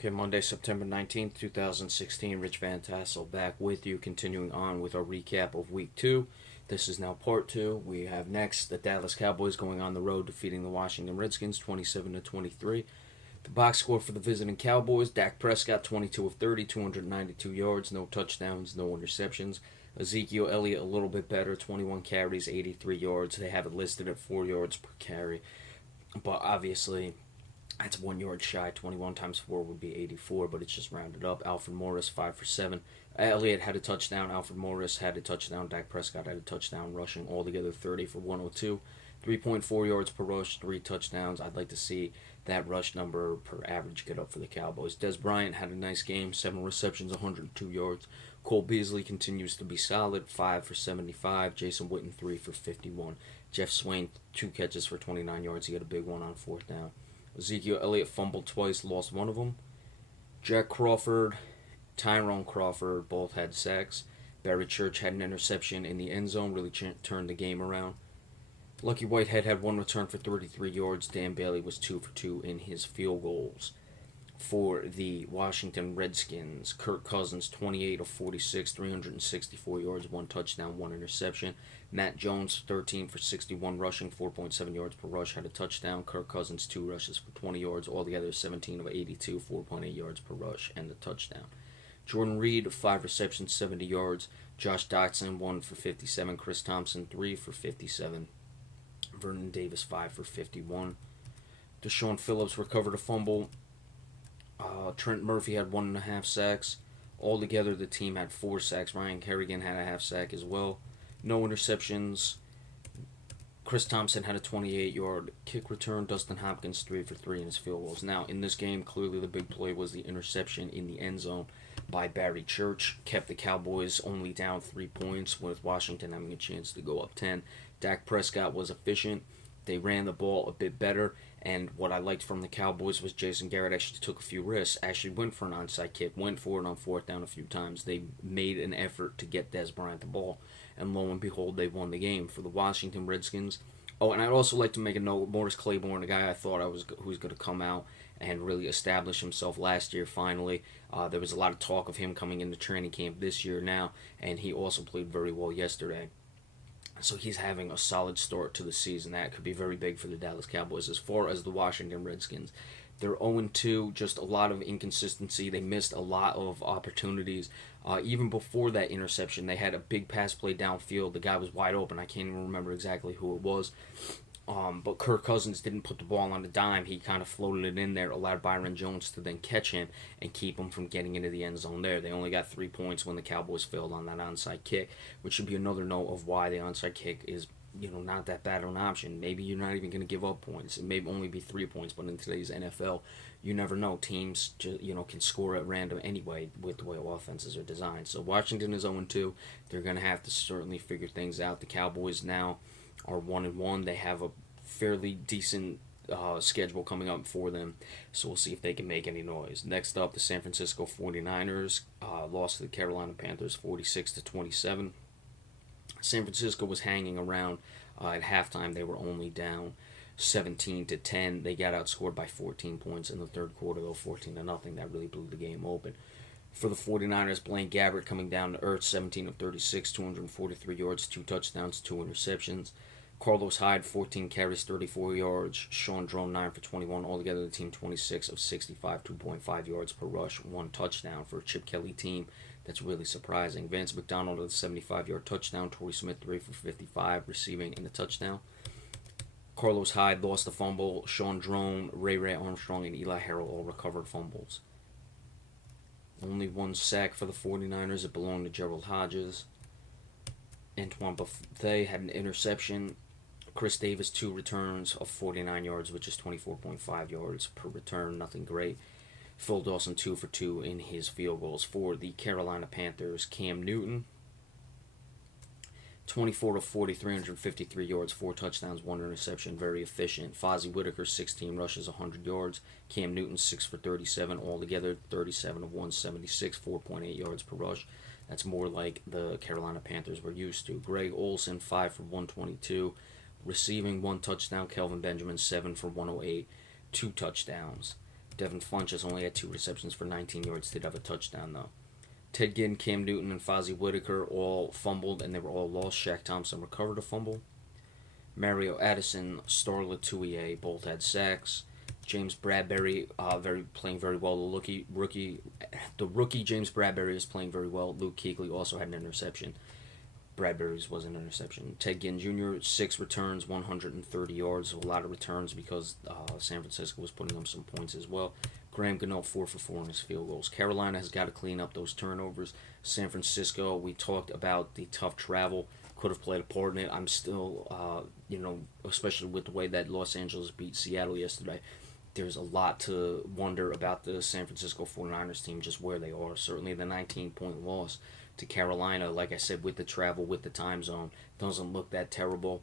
Okay, Monday, September 19th, 2016. Rich Van Tassel back with you, continuing on with our recap of Week 2. This is now Part 2. We have next the Dallas Cowboys going on the road, defeating the Washington Redskins 27-23. The box score for the visiting Cowboys: Dak Prescott 22 of 30, 292 yards, no touchdowns, no interceptions. Ezekiel Elliott a little bit better, 21 carries, 83 yards. They have it listed at 4 yards per carry, but obviously that's 1 yard shy. 21 times 4 would be 84, but it's just rounded up. Alfred Morris, 5 for 7. Elliott had a touchdown. Alfred Morris had a touchdown. Dak Prescott had a touchdown, rushing altogether 30 for 102. 3.4 yards per rush, 3 touchdowns. I'd like to see that rush number per average get up for the Cowboys. Des Bryant had a nice game, 7 receptions, 102 yards. Cole Beasley continues to be solid, 5 for 75. Jason Witten, 3 for 51. Jeff Swain, 2 catches for 29 yards. He had a big one on 4th down. Ezekiel Elliott fumbled twice, lost one of them. Jack Crawford, Tyrone Crawford both had sacks. Barry Church had an interception in the end zone, really turned the game around. Lucky Whitehead had 1 return for 33 yards. Dan Bailey was 2 for 2 in his field goals. For the Washington Redskins, Kirk Cousins, 28 of 46, 364 yards, 1 touchdown, 1 interception. Matt Jones, 13 for 61 rushing, 4.7 yards per rush, had a touchdown. Kirk Cousins, 2 rushes for 20 yards, altogether 17 of 82, 4.8 yards per rush, and the touchdown. Jordan Reed, 5 receptions, 70 yards. Josh Doctson, 1 for 57. Chris Thompson, 3 for 57. Vernon Davis, 5 for 51. Deshaun Phillips recovered a fumble. Trent Murphy had 1.5 sacks. Altogether, the team had 4 sacks. Ryan Kerrigan had a half sack as well. No interceptions. Chris Thompson had a 28-yard kick return. Dustin Hopkins, 3 for 3 in his field goals. Now, in this game, clearly the big play was the interception in the end zone by Barry Church. Kept the Cowboys only down 3 points, with Washington having a chance to go up 10. Dak Prescott was efficient. They ran the ball a bit better, and what I liked from the Cowboys was Jason Garrett actually took a few risks, actually went for an onside kick, went for it on 4th down a few times. They made an effort to get Des Bryant the ball, and lo and behold, they won the game. For the Washington Redskins, oh, and I'd also like to make a note, Morris Claiborne, a guy I thought who was going to come out and really establish himself last year finally. There was a lot of talk of him coming into training camp this year now, and he also played very well yesterday. So he's having a solid start to the season. That could be very big for the Dallas Cowboys. As far as the Washington Redskins, they're 0-2, just a lot of inconsistency. They missed a lot of opportunities. Even before that interception, they had a big pass play downfield. The guy was wide open. I can't even remember exactly who it was. But Kirk Cousins didn't put the ball on the dime. He kind of floated it in there, allowed Byron Jones to then catch him and keep him from getting into the end zone there. They only got 3 points when the Cowboys failed on that onside kick, which should be another note of why the onside kick is, not that bad of an option. Maybe you're not even going to give up points. It may only be 3 points, but in today's NFL, you never know. Teams, can score at random anyway with the way offenses are designed. So Washington is 0-2. They're going to have to certainly figure things out. The Cowboys now are 1-1. They have a fairly decent schedule coming up for them, so we'll see if they can make any noise. Next up, the San Francisco 49ers lost to the Carolina Panthers 46-27. San Francisco was hanging around at halftime. They were only down 17-10. They got outscored by 14 points in the third quarter, though, 14-0. That really blew the game open. For the 49ers, Blaine Gabbert coming down to earth, 17 of 36, 243 yards, 2 touchdowns, 2 interceptions. Carlos Hyde, 14 carries, 34 yards. Sean Drone, 9 for 21. Altogether, the team 26 of 65, 2.5 yards per rush, 1 touchdown. For a Chip Kelly team, that's really surprising. Vance McDonald with a 75-yard touchdown. Torrey Smith, 3 for 55, receiving and a touchdown. Carlos Hyde lost the fumble. Sean Drone, Ray Armstrong, and Eli Harrell all recovered fumbles. Only 1 sack for the 49ers. It belonged to Gerald Hodges. Antoine Buffet had an interception. Chris Davis, 2 returns of 49 yards, which is 24.5 yards per return. Nothing great. Phil Dawson, 2 for 2 in his field goals. For the Carolina Panthers, Cam Newton, 24 of 40, 353 yards, 4 touchdowns, 1 interception. Very efficient. Fozzie Whitaker, 16 rushes, 100 yards. Cam Newton, 6 for 37 altogether, 37 of 176, 4.8 yards per rush. That's more like the Carolina Panthers were used to. Greg Olsen, 5 for 122. Receiving 1 touchdown. Kelvin Benjamin, 7 for 108. 2 touchdowns. Devin Funchess only had 2 receptions for 19 yards, did have a touchdown though. Ted Ginn, Cam Newton, and Fozzie Whitaker all fumbled, and they were all lost. Shaq Thompson recovered a fumble. Mario Addison, Star Latuier both had sacks. James Bradbury playing very well. The rookie James Bradbury is playing very well. Luke Kuechly also had an interception. Bradbury's was an interception. Ted Ginn Jr., 6 returns, 130 yards. A lot of returns because San Francisco was putting up some points as well. Graham Gano, 4 for 4 on his field goals. Carolina has got to clean up those turnovers. San Francisco, we talked about the tough travel. Could have played a part in it. I'm still, especially with the way that Los Angeles beat Seattle yesterday, there's a lot to wonder about the San Francisco 49ers team, just where they are. Certainly the 19-point loss to Carolina, like I said, with the travel, with the time zone, doesn't look that terrible.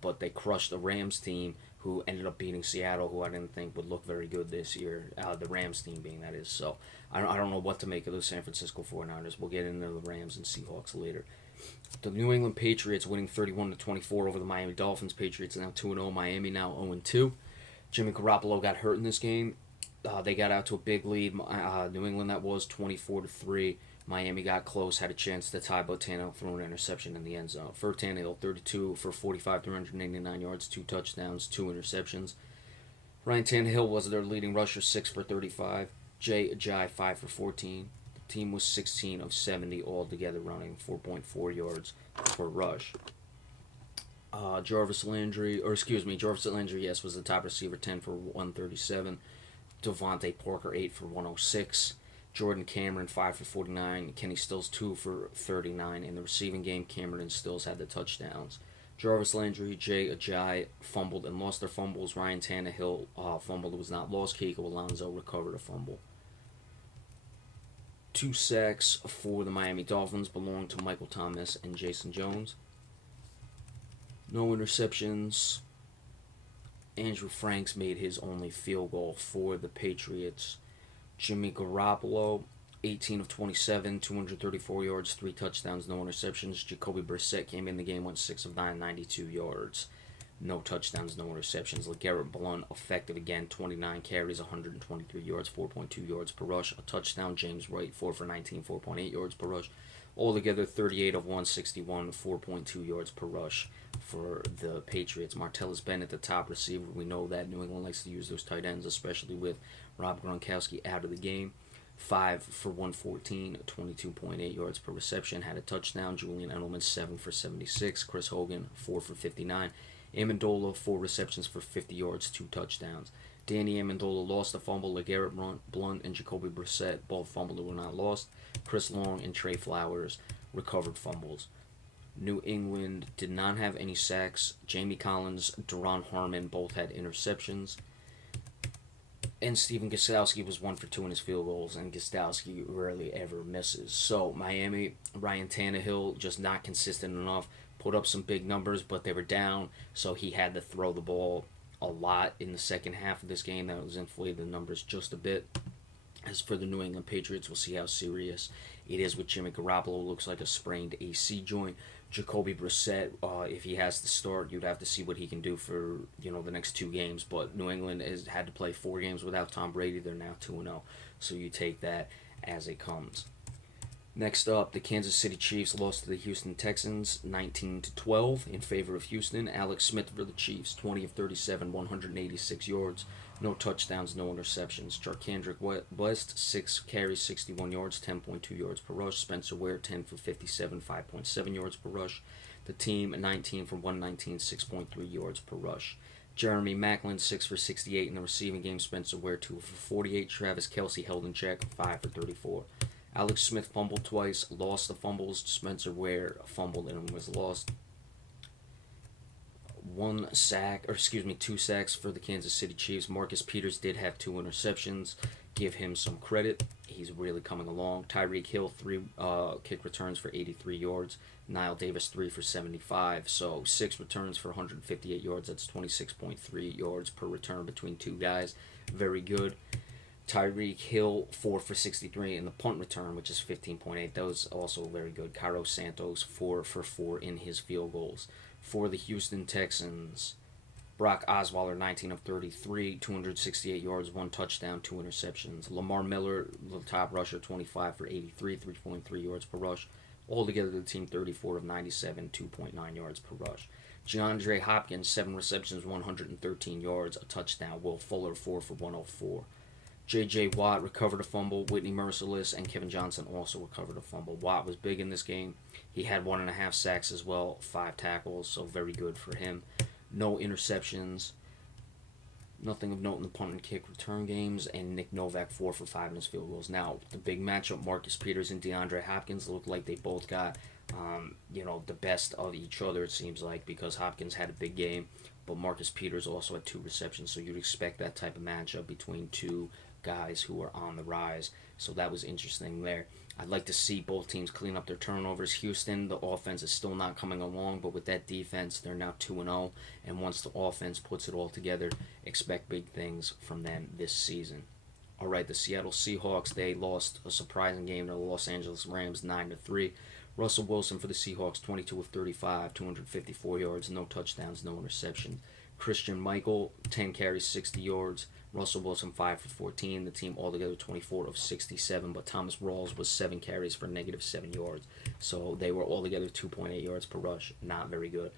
But they crushed the Rams team, who ended up beating Seattle, who I didn't think would look very good this year. The Rams team being, that is. So I don't know what to make of the San Francisco 49ers. We'll get into the Rams and Seahawks later. The New England Patriots winning 31-24 over the Miami Dolphins. Patriots now 2-0. Miami now 0-2. Jimmy Garoppolo got hurt in this game. They got out to a big lead. New England, that was 24-3. Miami got close, had a chance to tie, but Tannehill threw an interception in the end zone. For Tannehill, 32 for 45, 389 yards, 2 touchdowns, 2 interceptions. Ryan Tannehill was their leading rusher, 6 for 35. Jay Ajayi, 5 for 14. The team was 16 of 70 altogether, running 4.4 yards per rush. Jarvis Landry, yes, was the top receiver, 10 for 137. Devontae Parker, 8 for 106. Jordan Cameron, 5 for 49. Kenny Stills, 2 for 39. In the receiving game, Cameron and Stills had the touchdowns. Jarvis Landry, Jay Ajayi fumbled and lost their fumbles. Ryan Tannehill fumbled, was not lost. Kiko Alonso recovered a fumble. 2 sacks for the Miami Dolphins belonged to Michael Thomas and Jason Jones. No interceptions. Andrew Franks made his only field goal for the Patriots. Jimmy Garoppolo, 18 of 27, 234 yards, 3 touchdowns, no interceptions. Jacoby Brissett came in the game, went 6 of 9, 92 yards. No touchdowns, no interceptions. LeGarrette Blount effective again, 29 carries, 123 yards, 4.2 yards per rush. A touchdown. James White, 4 for 19, 4.8 yards per rush. Altogether, 38 of 161, 4.2 yards per rush for the Patriots. Martellus Bennett, the top receiver. We know that New England likes to use those tight ends, especially with Rob Gronkowski out of the game. 5 for 114, 22.8 yards per reception. Had a touchdown. Julian Edelman, 7 for 76. Chris Hogan, 4 for 59. Amendola, 4 receptions for 50 yards, 2 touchdowns. Danny Amendola lost a fumble. LeGarrette Blount and Jacoby Brissett both fumbled, were not lost. Chris Long and Trey Flowers recovered fumbles. New England did not have any sacks. Jamie Collins, Daron Harmon both had interceptions. And Steven Gostkowski was 1 for 2 in his field goals, and Gostkowski rarely ever misses. So Miami, Ryan Tannehill, just not consistent enough. Put up some big numbers, but they were down, so he had to throw the ball a lot in the second half of this game. That was inflated the numbers just a bit. As for the New England Patriots, we'll see how serious it is with Jimmy Garoppolo. Looks like a sprained AC joint. Jacoby Brissett, if he has to start, you'd have to see what he can do for the next 2 games. But New England has had to play 4 games without Tom Brady. They're now 2-0, so you take that as it comes. Next up, the Kansas City Chiefs lost to the Houston Texans 19-12 in favor of Houston. Alex Smith for the Chiefs, 20 of 37, 186 yards, no touchdowns, no interceptions. Jarkandrick West, 6 carries, 61 yards, 10.2 yards per rush. Spencer Ware, 10 for 57, 5.7 yards per rush. The team, 19 for 119, 6.3 yards per rush. Jeremy Maclin, 6 for 68 in the receiving game. Spencer Ware, 2 for 48. Travis Kelce held in check, 5 for 34. Alex Smith fumbled twice, lost the fumbles. Spencer Ware fumbled and was lost. 2 sacks for the Kansas City Chiefs. Marcus Peters did have 2 interceptions. Give him some credit. He's really coming along. Tyreek Hill, 3 kick returns for 83 yards. Niall Davis, 3 for 75. So 6 returns for 158 yards. That's 26.3 yards per return between 2 guys. Very good. Tyreek Hill, 4 for 63 in the punt return, which is 15.8. That was also very good. Cairo Santos, 4 for 4 in his field goals. For the Houston Texans, Brock Osweiler, 19 of 33, 268 yards, 1 touchdown, 2 interceptions. Lamar Miller, the top rusher, 25 for 83, 3.3 yards per rush. Altogether, the team 34 of 97, 2.9 yards per rush. DeAndre Hopkins, 7 receptions, 113 yards, a touchdown. Will Fuller, 4 for 104. J.J. Watt recovered a fumble. Whitney Merciless and Kevin Johnson also recovered a fumble. Watt was big in this game. He had 1.5 sacks as well, 5 tackles, so very good for him. No interceptions. Nothing of note in the punt and kick return games. And Nick Novak 4 for 5 in his field goals. Now, the big matchup, Marcus Peters and DeAndre Hopkins, looked like they both got the best of each other, it seems like, because Hopkins had a big game, but Marcus Peters also had 2 receptions, so you'd expect that type of matchup between two guys who are on the rise. So that was interesting there. I'd like to see both teams clean up their turnovers. Houston, the offense is still not coming along, but with that defense, they're now 2-0, and once the offense puts it all together, expect big things from them this season. All right, the Seattle Seahawks, they lost a surprising game to the Los Angeles Rams 9-3. Russell Wilson for the Seahawks, 22 of 35, 254 yards, no touchdowns, no interceptions. Christian Michael, 10 carries, 60 yards. Russell Wilson, 5 for 14. The team altogether 24 of 67, but Thomas Rawls was 7 carries for -7 yards. So they were altogether 2.8 yards per rush. Not very good.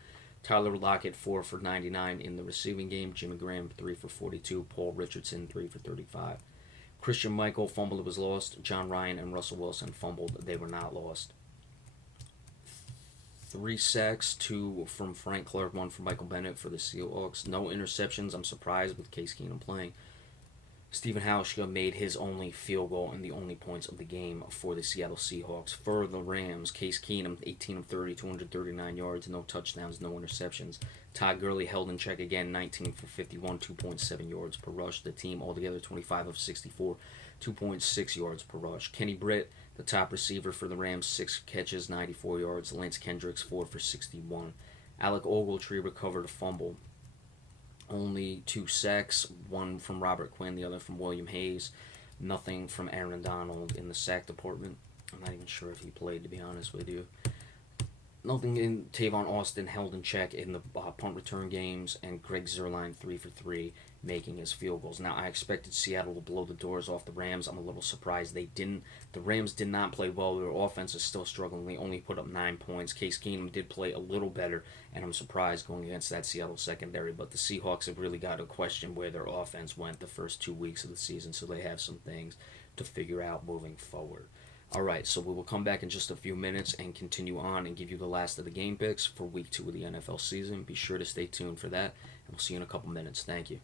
Tyler Lockett, 4 for 99 in the receiving game. Jimmy Graham, 3 for 42. Paul Richardson, 3 for 35. Christian Michael fumbled, it was lost. John Ryan and Russell Wilson fumbled, they were not lost. 3 sacks, 2 from Frank Clark, 1 from Michael Bennett for the Seahawks. No interceptions. I'm surprised with Case Keenum playing. Stephen Hauschka made his only field goal and the only points of the game for the Seattle Seahawks. For the Rams, Case Keenum, 18 of 30, 239 yards, no touchdowns, no interceptions. Todd Gurley held in check again, 19 for 51, 2.7 yards per rush. The team altogether 25 of 64, 2.6 yards per rush. Kenny Britt, the top receiver for the Rams, 6 catches, 94 yards. Lance Kendricks, 4 for 61. Alec Ogletree recovered a fumble. Only 2 sacks, 1 from Robert Quinn, the other from William Hayes. Nothing from Aaron Donald in the sack department. I'm not even sure if he played, to be honest with you. Nothing in Tavon Austin held in check in the punt return games, and Greg Zuerlein 3 for 3, making his field goals. Now, I expected Seattle to blow the doors off the Rams. I'm a little surprised they didn't. The Rams did not play well. Their offense is still struggling. They only put up 9 points. Case Keenum did play a little better, and I'm surprised going against that Seattle secondary. But the Seahawks have really got to question where their offense went the first 2 weeks of the season, so they have some things to figure out moving forward. All right, so we will come back in just a few minutes and continue on and give you the last of the game picks for Week 2 of the NFL season. Be sure to stay tuned for that, and we'll see you in a couple minutes. Thank you.